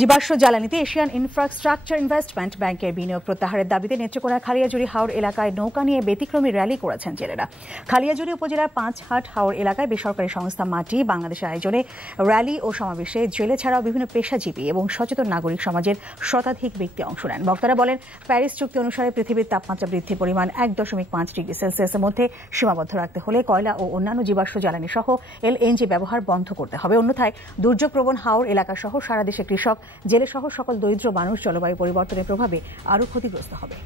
জীবাশ্ম জ্বালানিতে Asian infrastructure investment ব্যাংকের বিনিয়োগ প্রত্যাহারের দাবিতে নেত্রকোনা খালিয়াজুড়ি হাওর এলাকায় নৌকা নিয়ে ব্যতিক্রমী র্যালি করেছেন জেলেরা। খালিয়াজুড়ি উপজেলার পাঁচহাট হাওর এলাকায় বেসরকারি সংস্থা মাটি বাংলাদেশের আয়োজনে র্যালি ও সমাবেশে জেলে ছাড়াও বিভিন্ন পেশাজীবী এবং সচেতন নাগরিক সমাজের শতাধিক ব্যক্তি অংশ নেন। বক্তারা বলেন, প্যারিস চুক্তি অনুসারে পৃথিবীর তাপমাত্রা বৃদ্ধির পরিমাণ 1.5 ডিগ্রি সেলসিয়াসের মধ্যে সীমাবদ্ধ রাখতে হলে কয়লা ও অন্যান্য জীবাশ্ম জ্বালানি সহ এলএনজি ব্যবহার বন্ধ করতে হবে। অন্যথায় দুর্যোগপ্রবণ হাওর এলাকা সহ সারা দেশে কৃষক, জেলে সহ সকল দরিদ্র মানুষ জলবায়ু পরিবর্তনের প্রভাবে আরও ক্ষতিগ্রস্ত হবে।